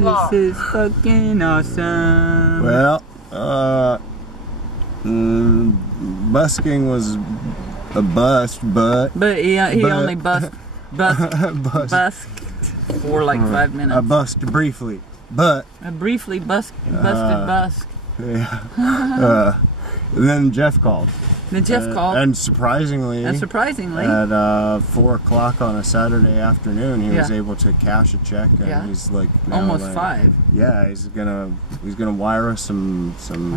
This is fucking awesome. Well, busking was a bust, but he only busked for like 5 minutes. I bust briefly, but I briefly busted busk. Yeah. Then Jeff called. Then Jeff called. And surprisingly, at 4 o'clock on a Saturday afternoon, he was able to cash a check, and he's like almost 5. Yeah, he's gonna wire us some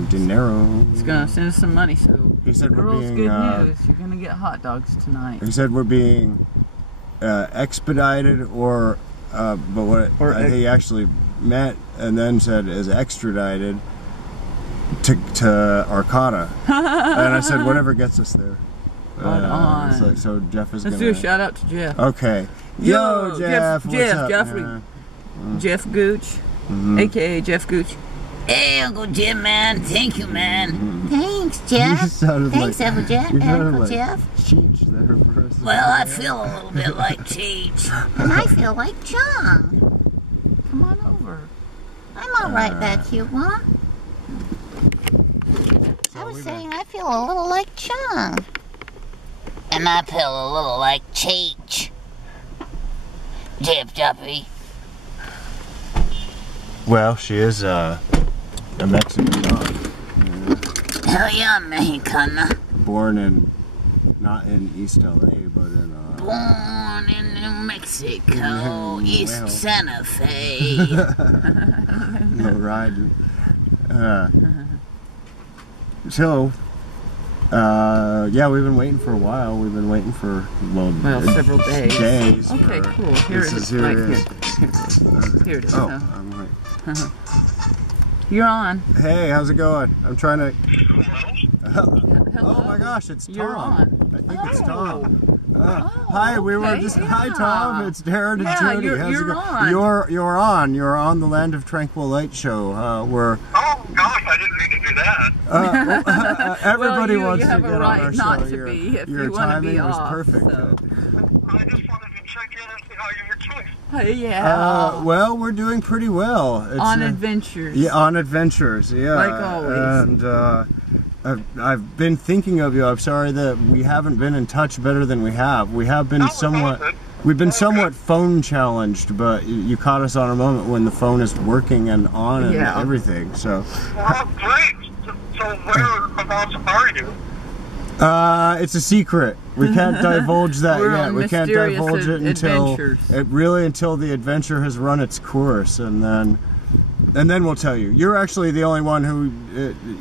dinero. He's gonna send us some money. So he said girls, we're being good news. You're gonna get hot dogs tonight. He said we're being expedited, or but what he actually meant and then said is extradited to Arcata. And I said whatever gets us there. So Jeff is Let's do a shout out to Jeff. Okay. Yo, Jeff. Jeff Joffrey. Jeff Gooch, aka Jeff Gooch. Hey, Uncle Jim, man. Thank you, man. Thanks, Jeff. Thanks, Uncle Jeff. Uncle Jeff. Cheech there for us. Well, I feel a little bit like Cheech. And I feel like John. Come on over. I'm all right back here, huh? I was saying I feel a little like John. And I feel a little like Cheech. Jeff Joffrey. Well, she is a Mexican dog. Hell yeah, Mexicana. Born in, not in East LA, but in born in New Mexico, East Santa Fe. No riding. So, yeah, we've been waiting for a while. We've been waiting for, well several days. Okay, for, cool. Here it is. Here Right it is. Here it is. Oh, I'm right. You're on. Hey, how's it going? I'm trying to... Hello? Oh my gosh, it's Tom. You're on. I think it's Tom. Hi, we were just... Yeah. Hi, Tom. It's Darren and Jody. How's it going? On. You're on. You're on the Land of Tranquil Light show. We're... Oh gosh, I didn't mean to do that. Everybody well, wants to get on our show. Not to be if your you want to timing be was off, perfect. So. I just wanted to check in and see how you were doing. Yeah. Well, we're doing pretty well. It's, on adventures. Yeah, on adventures. Yeah. Like always. And I've been thinking of you. I'm sorry that we haven't been in touch better than we have. We have been we've been somewhat phone challenged, but you caught us on a moment when the phone is working and on and everything. So. Well, great. So whereabouts are you? It's a secret. We can't divulge that yet. We can't divulge it until until the adventure has run its course, and then we'll tell you. You're actually the only one who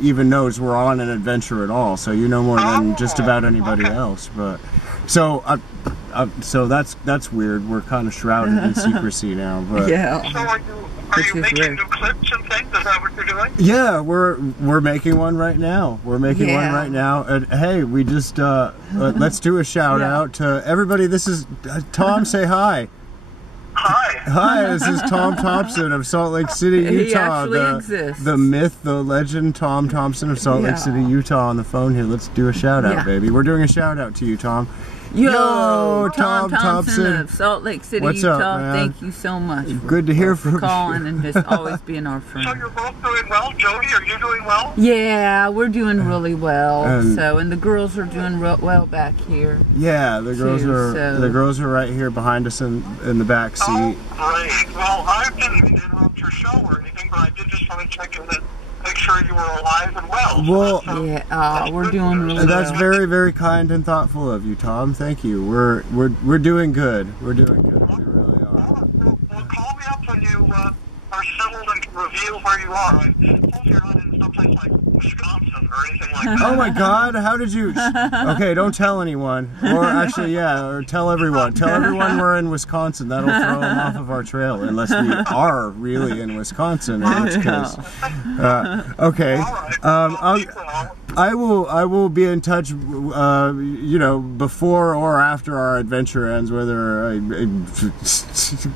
even knows we're on an adventure at all, so you know more than just about anybody else. But so that's weird. We're kind of shrouded in secrecy now. But yeah. So are you making new clips and things? Is that what you're doing? Yeah, we're making one right now. We're making one right now. And hey, we just let's do a shout out to everybody. This is Tom. Say hi. Hi. Hi, this is Tom Thompson of Salt Lake City, Utah. The myth, the legend, Tom Thompson of Salt Lake City, Utah on the phone here. Let's do a shout out, baby. We're doing a shout out to you, Tom. Yo, Tom Thompson of Salt Lake City, What's Utah. up, man? Thank you so much. Good to hear from you. Calling and just always being our friend. So you're both doing well, Jody? Are you doing well? Yeah, we're doing really well. And the girls are doing well back here. Yeah, the girls are right here behind us in the back seat. Oh, great. Well, I didn't mean to interrupt your show or anything, but I did just want to check in and make sure you were alive and well. Well, we're doing really well. That's very, very kind and thoughtful of you, Tom. Thank you. We're doing good. We're doing good. We really are. Well, call me up when you are settled and can reveal where you are. I hope you're not in someplace like Wisconsin or anything like that. Oh my God! How did you? Okay, don't tell anyone. Or actually, or tell everyone. Tell everyone we're in Wisconsin. That'll throw them off of our trail, unless we are really in Wisconsin. In which case, okay. I will be in touch. Before or after our adventure ends. Whether I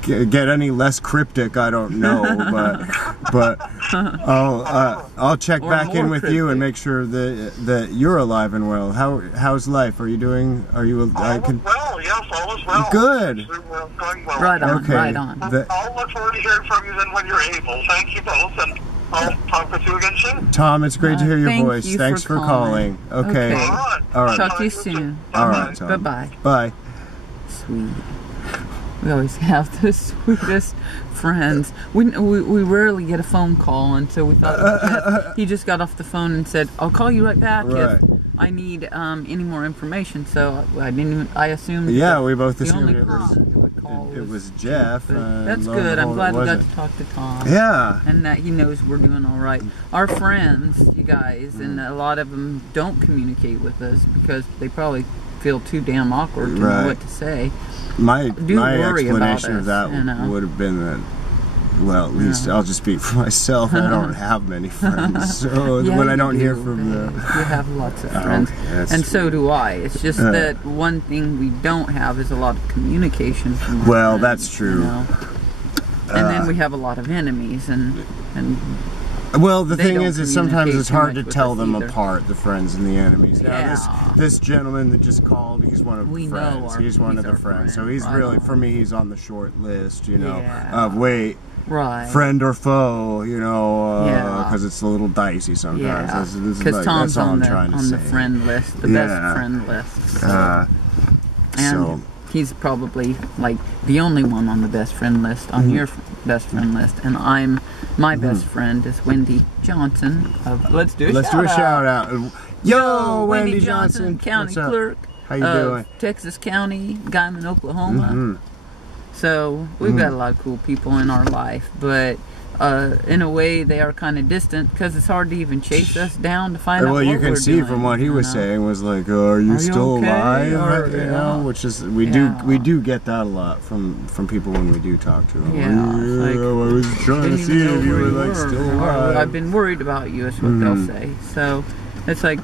get any less cryptic, I don't know. But I'll check back in with you and make sure that you're alive and well. How's life? Are you doing? Are you? Well, Yes, all is well. Good. Going well. Right on, Okay. right on. I'll look forward to hearing from you then when you're able. Thank you both, and I'll talk with you again soon. Tom, it's great to hear your thank voice. you Thanks for calling. Okay. Okay. All right. Talk to you soon. All right, Tom. Bye-bye. Bye. Sweet. We always have the sweetest friends. We rarely get a phone call, and so we thought he just got off the phone and said, "I'll call you right back Right. if I need any more information." So I didn't even. I assumed. Yeah, that we both the assumed only it was. person who would call It was Jeff. But that's lo and good. I'm behold, glad it we got wasn't. to talk to Tom. Yeah. And that he knows we're doing all right. Our friends, you guys, and a lot of them don't communicate with us because they probably feel too damn awkward to Right. know what to say. My worry about explanation of us, that you know. would have been that. Well, at least I'll just speak for myself. I don't have many friends, so Yeah, when I you don't hear do, from babe. them, You have lots of friends. that's And true. so do I. It's just that one thing we don't have is a lot of communication from our Well, friends, that's true. You know? And then we have a lot of enemies, and well, the They thing don't is sometimes communicate it's too hard much to with tell us them either. apart, the friends and the enemies. Now, Yeah. this gentleman that just called, he's one of We the know friends. He's one of the our friends. So friend, he's right really, on. for me, he's on the short list, you know, Yeah. of wait, right. friend or foe, you know, Yeah. because it's a little dicey sometimes. Yeah, This is because like, Tom's that's all on I'm trying to the say. friend list, the Yeah. best friend list. So. So, And he's probably like the only one on the best friend list, on your best friend list. And my best friend is Wendy Johnson. Let's do a shout out. Yo, Wendy Johnson, county what's up? clerk How you doing? Texas County, Guyman, Oklahoma. Mm-hmm. So we've got a lot of cool people in our life, but in a way they are kind of distant because it's hard to even chase us down to find out Well, what you can we're see doing, from what he you was know? saying was like, "Are you still okay?" alive?" Or, You know, which is we Yeah. do get that a lot from people when we do talk to them. Yeah, it's like, I was trying to didn't see even know if you where were you like were, still or, alive. I've been worried about you, is what they'll say. So it's like,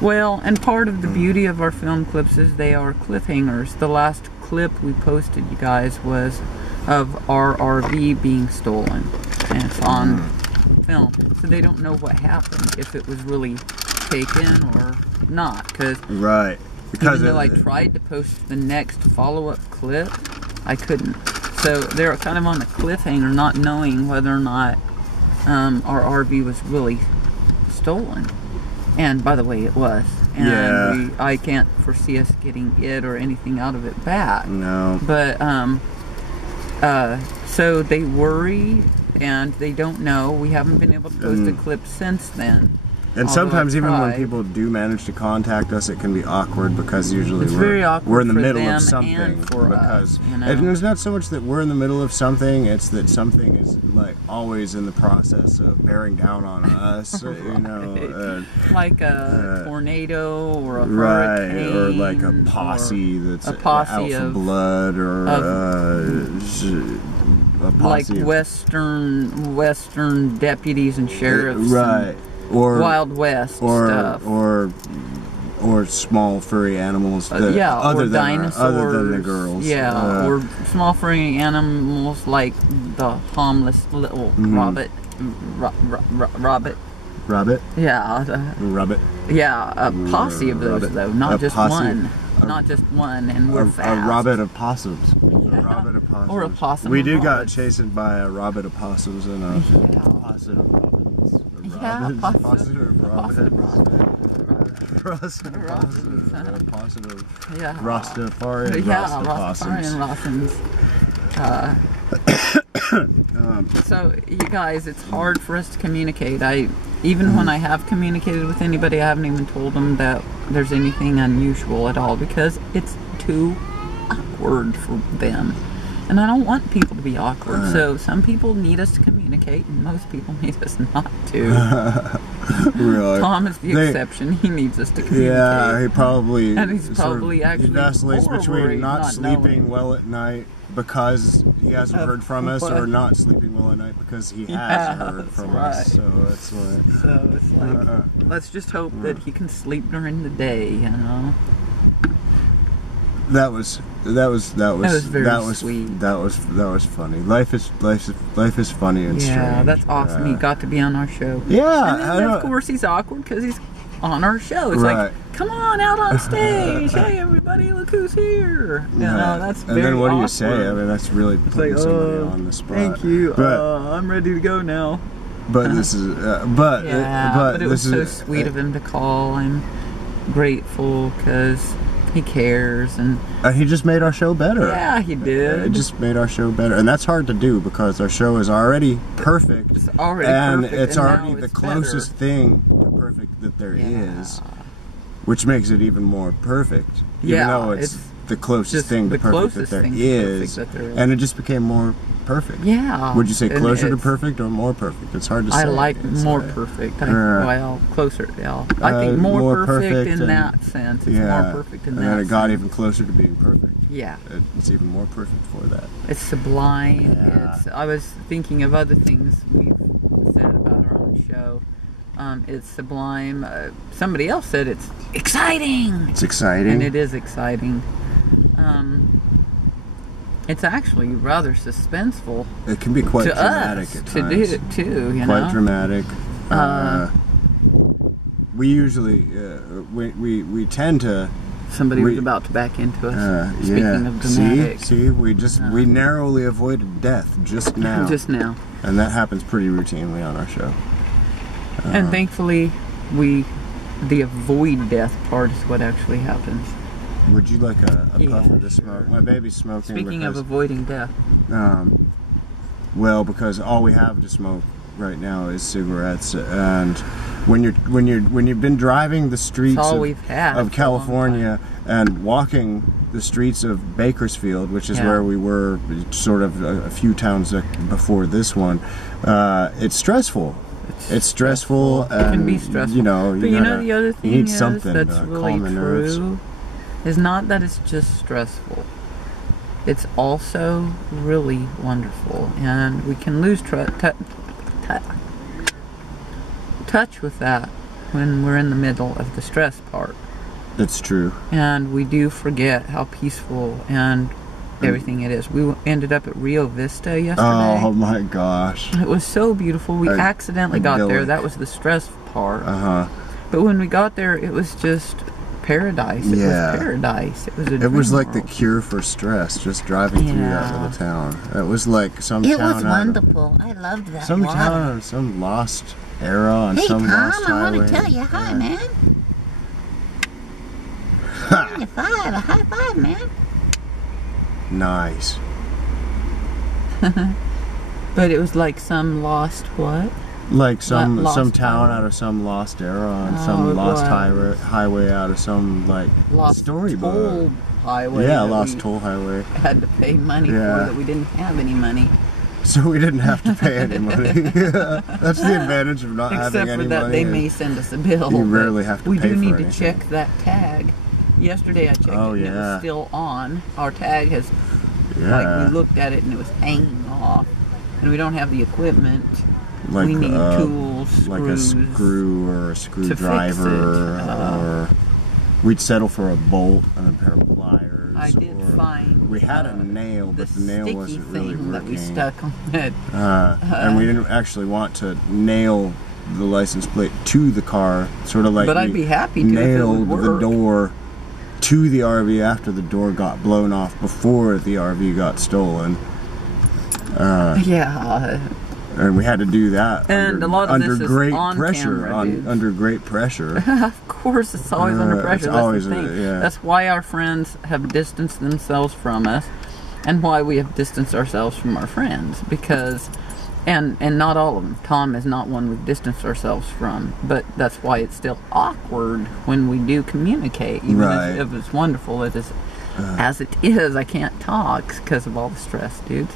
well, and part of the beauty of our film clips is they are cliffhangers. The last clip we posted, you guys, was of our RV being stolen, and it's on film, so they don't know what happened, if it was really taken or not, because Right. Because even though I tried to post the next follow-up clip, I couldn't. So they're kind of on a cliffhanger, not knowing whether or not our RV was really stolen. And by the way, it was. And Yeah. I can't foresee us getting it or anything out of it back. No. But so they worry and they don't know. We haven't been able to post a clip since then. And Although sometimes I even when tried. people do manage to contact us, it can be awkward because usually It's very awkward we're in the for middle them of something. and for because us, you know? and it's not so much that we're in the middle of something; it's that something is like always in the process of bearing down on us. You know, like a tornado or a right, hurricane, or like a posse that's a posse out for of blood, or a like posse of, western deputies and sheriffs, right, and or Wild West stuff, or small furry animals that yeah, other or than dinosaurs, other than the girls, yeah, or small furry animals like the harmless little rabbit, rabbit, yeah, rabbit, yeah, a posse of those rabbit. though, not A just posse. one. Not just one, and we're a fast. rabbit of possums. A rabbit of possums. Or a possum We of did got rabbits. chased by a rabbit of possums and a posse of robins. Yeah, Posse of robins. Posse of possums. Posse of Yeah. Rastafarian Yeah, possums. Rastafarian Rossums. So, you guys, it's hard for us to communicate. Even when I have communicated with anybody, I haven't even told them that there's anything unusual at all because it's too awkward for them. And I don't want people to be awkward. So some people need us to communicate, and most people need us not to. Really. Tom is the exception. He needs us to communicate. Yeah, he probably. And he's probably actually he vacillates more between worried not sleeping knowing. well at night because he hasn't heard from us, or not sleeping well at night because he has heard from us. So it's like. So it's like, let's just hope that he can sleep during the day, you know. That was very sweet. That was funny. Life is funny and strange. Yeah, that's awesome. He got to be on our show. Yeah, And then, of course, he's awkward because he's on our show. It's like, come on out on stage. Hey, everybody, look who's here. You know, that's very And then what do you awkward. say? I mean, that's really putting somebody on the spot. Thank you. But, I'm ready to go now. But this is, but it was so sweet of him to call. I'm grateful because he cares, and he just made our show better. Yeah, he did. It just made our show better, and that's hard to do because our show is already perfect. It's already and perfect, it's and already now the it's closest better. thing to perfect that there is, which makes it even more perfect. Even though it's the closest thing to perfect that there is, and it just became more perfect. Yeah. Would you say closer to perfect or more perfect? It's hard to say. I like more perfect. Well, closer. Yeah. I think more perfect in that sense. It's more perfect in that sense. And then it got even closer to being perfect. Yeah. It's even more perfect for that. It's sublime. Yeah. I was thinking of other things we've said about our own show. It's sublime. Somebody else said it's exciting. It's exciting. And it is exciting. It's actually rather suspenseful. It can be quite to dramatic us at to times. do it too, you quite know? dramatic. We usually we tend to. Somebody was about to back into us. Speaking of dramatic. See, we narrowly avoided death just now. Just now. And that happens pretty routinely on our show. And thankfully, the avoid death part is what actually happens. Would you like a puff of this smoke? My baby's smoking. Speaking of avoiding death. Well, because all we have to smoke right now is cigarettes, and when you've been driving the streets of California and walking the streets of Bakersfield, which is where we were sort of a few towns before this one, it's stressful. It's stressful, and it can be stressful. You know, but you know the other thing is that's really calm the nerves. true is not that it's just stressful. It's also really wonderful, and we can lose touch with that when we're in the middle of the stress part. It's true. And we do forget how peaceful and everything it is. We ended up at Rio Vista yesterday. Oh my gosh. It was so beautiful. We accidentally got there. That was the stress part. But when we got there, it was just paradise. It was paradise. It was a It was like world. the cure for stress, just driving through that little town. It was like some town. It was wonderful. I loved that. Some water. town, some lost era on some Tom, lost highway. I want to tell you hi, man. Give you a high five, man. Nice. But it was like some lost what? Like some Lost town highway. out of some lost era on some lost highway out of some like Lost storybook. toll highway. Yeah, lost toll highway. Had to pay money for that we didn't have any money. So we didn't have to pay any money. That's the advantage of not having any money. Except for that, they may send us a bill. You rarely have to pay for anything. We do need to check that tag. Yesterday I checked it and it was still on. Our tag has, like we looked at it and it was hanging off. And we don't have the equipment. Like, we need tools, screws. Like a screw or a screwdriver. Or we'd settle for a bolt and a pair of pliers. I did find. We had a nail, but the nail wasn't really working. That we stuck on it. And we didn't actually want to nail the license plate to the car, sort of like. But I'd be happy to nailed if it would the work. door to the RV after the door got blown off before the RV got stolen. And we had to do that and a lot of under this great is on pressure. camera, Under great pressure. Of course, it's always under pressure. That's always, the thing. That's why our friends have distanced themselves from us, and why we have distanced ourselves from our friends. Because, and not all of them. Tom is not one we've distanced ourselves from, but that's why it's still awkward when we do communicate. Even if it's wonderful, it is as it is. I can't talk because of all the stress, dude.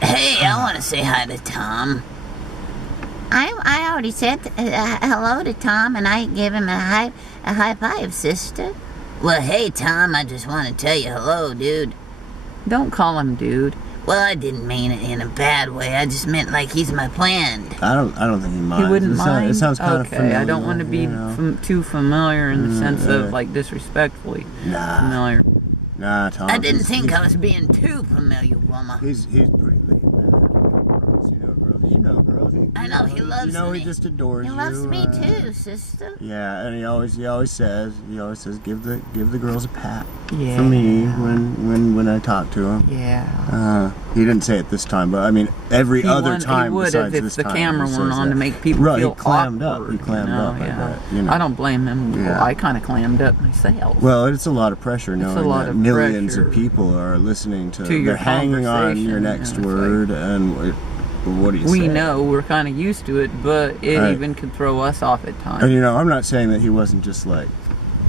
Hey, I want to say hi to Tom. I already said hello to Tom, and I gave him a high five, sister. Well, hey, Tom, I just want to tell you hello, dude. Don't call him dude. Well, I didn't mean it in a bad way. I just meant like he's my friend. I don't think he minds. He wouldn't mind? It sounds kind of familiar. I don't want to be too familiar in the sense of like disrespectfully familiar. Nah, Tom. I didn't think I was being too familiar, woman. He's pretty laid back. girls. You know girls. I know, he loves me. You know he just adores you. He loves me too, sister. Yeah, and he always says give the girls a pat for Yeah. me when I talk to him. Yeah. He didn't say it this time, but I mean every other time he would besides if this the time. camera he weren't says on to that. make people Right, feel he clammed up. awkward, He clammed up. yeah. I I don't blame him. Yeah. Well, I kind of clammed up myself. Well, it's a lot of pressure knowing a lot that of millions pressure of people are listening to your they're hanging on your conversation, next and it's word, and what do you say? We know we're kind of used to it, but it Right. even could throw us off at times. And I'm not saying that he wasn't just like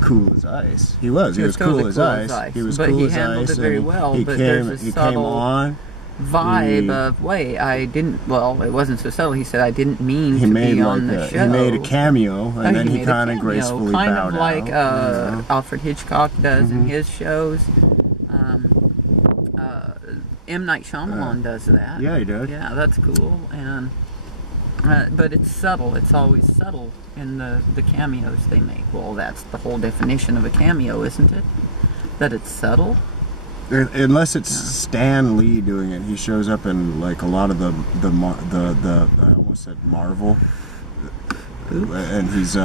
cool as ice. He was. He was totally cool as ice. He was but cool he as handled ice. it very and well. He but came. there's a He came subtle on. vibe of wait, I didn't. Well, it wasn't so subtle. He said I didn't mean He to made be on the show. he made a cameo, and then he made a kind of cameo, gracefully kind bowed of like out. Alfred Hitchcock does Mm-hmm. in his shows. M. Night Shyamalan does that. Yeah, he did. Yeah, that's cool. And but it's subtle. It's always subtle in the cameos they make. Well, that's the whole definition of a cameo, isn't it? That it's subtle. Unless it's Stan Lee doing it, he shows up in like a lot of the I almost said Marvel. And he's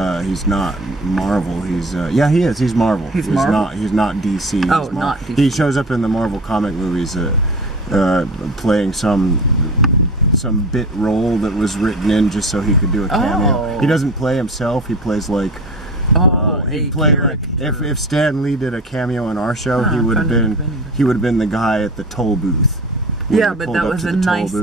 not Marvel. He's he is. He's Marvel. He's Marvel? He's not DC. Oh, He's not DC. He shows up in the Marvel comic movies, playing some bit role that was written in just so he could do a cameo. Oh. He doesn't play himself. He plays like. He'd play like if Stan Lee did a cameo in our show, he would have been the guy at the toll booth. Yeah, but that was a nice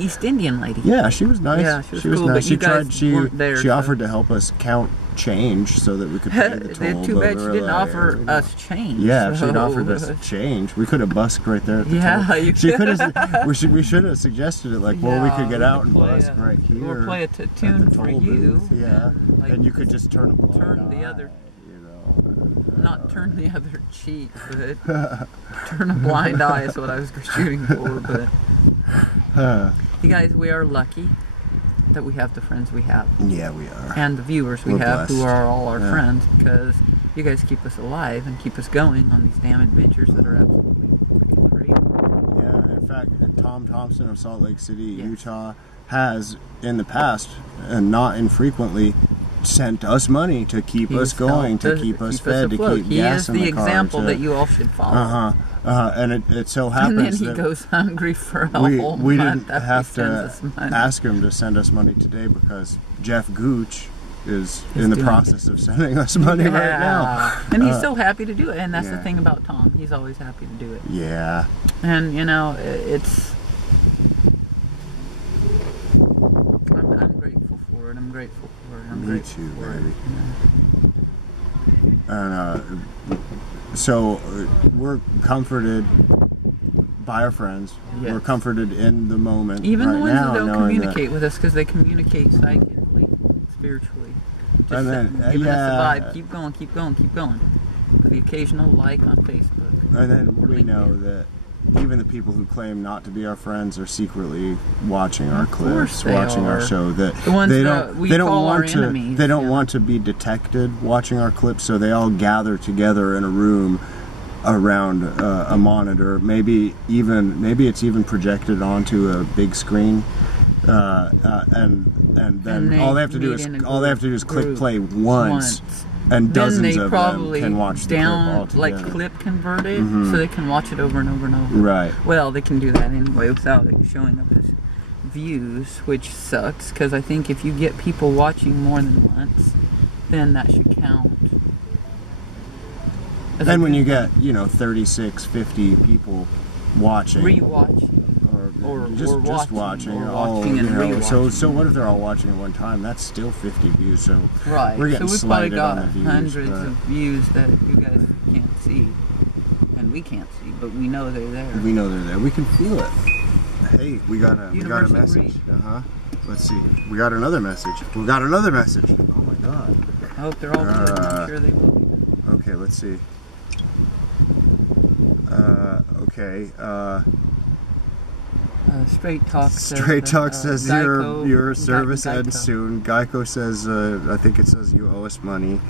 East Indian lady. Yeah, she was nice. Yeah, she was cool, nice. but you guys weren't there, She so. offered to help us count change so that we could pay the toll. Too bad but she we were didn't like, offer us change. Yeah, if she'd so- offered us change, we could have busked right there at the Yeah, toll. you She could. could have. We should have suggested it like, well, we could get out and busk right here. Or play a at tune the for toll you. booth, yeah, like, and you could just turn a blind turn the eye, other. you know. Not turn the other cheek, but turn a blind eye is what I was shooting for. But you guys, we are lucky that we have the friends we have. Yeah, we are. And the viewers we We're have who blessed. are all our Yeah. friends, because you guys keep us alive and keep us going on these damn adventures that are absolutely freaking crazy. Yeah, in fact, Tom Thompson of Salt Lake City, Yes. Utah, has in the past, and not infrequently, sent us money to keep us going, to keep us fed, to keep gas in the car. He is the example that you all should follow. And it so And happens then he that goes hungry for a whole we month didn't after have he sends to us money. ask him to send us money today because Jeff Gooch is He's in the doing process of sending us money right now. And he's so happy to do it, and that's the yeah. thing about Tom. He's always happy to do it. Yeah. And it's I'm grateful for it. I'm grateful for it. I'm Me grateful too, for baby. It. And so we're comforted by our friends. Yes. We're comforted in the moment. Even right the ones now, that don't knowing communicate with us, because they communicate psychically, spiritually. Just And then, giving us yeah. the vibe. Keep going, keep going, keep going. The occasional like on Facebook. And then we know that even the people who claim not to be our friends are secretly watching our course clips, they watching our are. show. That The ones they that don't, we they don't call our want to, enemies, they don't yeah. want to be detected watching our clips, so they all gather together in a room around a monitor. Maybe it's even projected onto a big screen. And then all they have to do is click group play once. And dozens then they of probably them can watch the clip all together. like clip convert it, so they can watch it over and over and over. Right. Well, they can do that anyway without it showing up as views, which sucks, because I think if you get people watching more than once, then that should count. And when you get, 36, 50 people watching. Rewatching. Or just watching. Or all, watching and rewatching. So what if they're all watching at one time? That's still 50 views. So Right. we're getting so we've probably slighted got on the views. hundreds but of views that you guys can't see. And we can't see, but we know they're there. we know they're there. We can feel it. Hey, we got a Universal message. Let's see. We got another message. Oh my God. I hope they're all good. I'm sure they will be. Okay, let's see. Okay. Straight Talk says your service Geico. ends soon. Geico says I think it says you owe us money.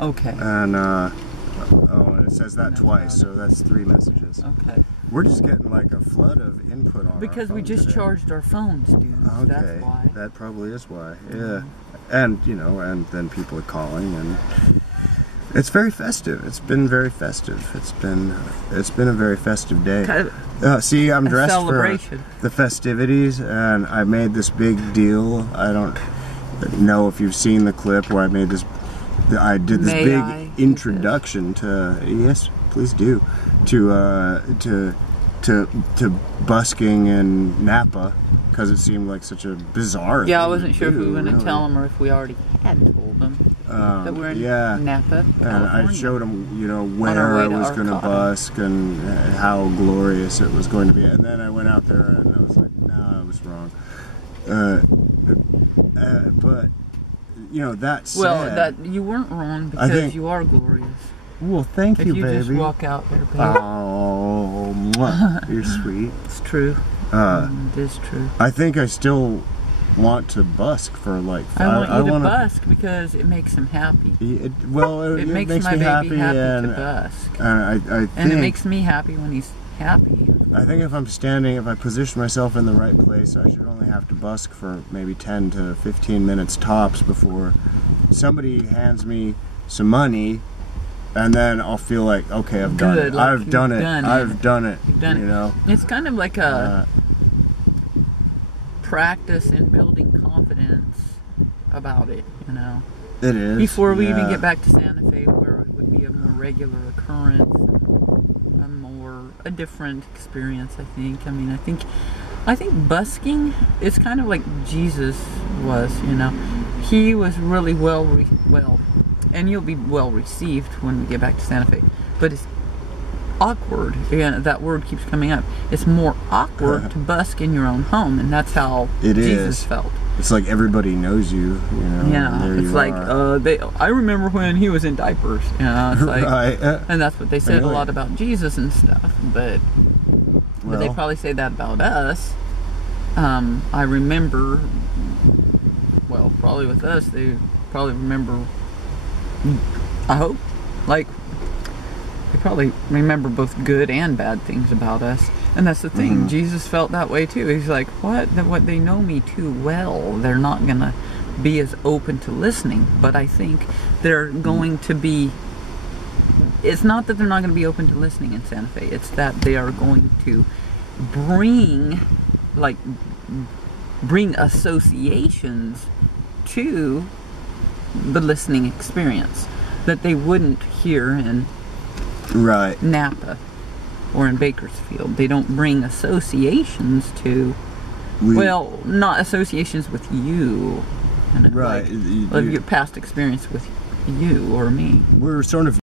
Okay. And and it says that twice, so that's 3 messages. Okay. We're just getting like a flood of input on because our we phone just today. charged our phones, dude. Okay, That's why. that probably is why. Yeah, and you know, and then people are calling, and it's very festive. It's been very festive. It's been a very festive day. Kind of see, I'm dressed for celebration. the festivities, and I made this big deal. I don't know if you've seen the clip where I made this. I did this May big I introduction to. Yes, please do. To busking in Napa, because it seemed like such a bizarre thing I wasn't sure if we were going to really. tell them or if we already had told them that we're in yeah. Napa, And I California. showed them, you know, our where way I to was going to Arcata. busk and how glorious it was going to be. And then I went out there and I was like, no, I was wrong. But, you know, that said... Well, that you weren't wrong I because think- you are glorious. Well, thank If you, you baby. just walk out there, baby. Oh, mwah, you're sweet. It's true. It is true. I think I still want to busk for like... I want you to wanna- busk because it makes him happy. It It makes my me baby happy and, to busk. I think, And it makes me happy when he's happy. I think if I position myself in the right place, I should only have to busk for maybe 10 to 15 minutes tops before somebody hands me some money, and then I'll feel like, okay, I've done it. Like I've done it. You've done it. You know? It's kind of like a practice in building confidence about it, you know. It is. Before we even yeah. get back to Santa Fe, where it would be a more regular occurrence, a different experience, I think. I mean, I think busking is kind of like Jesus was, you know. He was really well, and you'll be well received when we get back to Santa Fe. But it's awkward. Again, that word keeps coming up. It's more awkward to busk in your own home, and that's how Jesus felt. It's like everybody knows you, you know. Yeah, it's like I remember when he was in diapers, you know. It's like, right. and that's what they said Really? a lot about Jesus and stuff. But they probably say that about us. I remember, well, probably with us, they probably remember. I hope, like, they probably remember both good and bad things about us. And that's the thing. Jesus felt that way too. He's like, what they know me too well, they're not gonna be as open to listening. But I think they're going to be. It's not that they're not going to be open to listening in Santa Fe. It's that they are going to bring associations to the listening experience that they wouldn't hear in Napa or in Bakersfield. They don't bring associations to, not associations with you. You know, like your past experience with you or me. We're sort of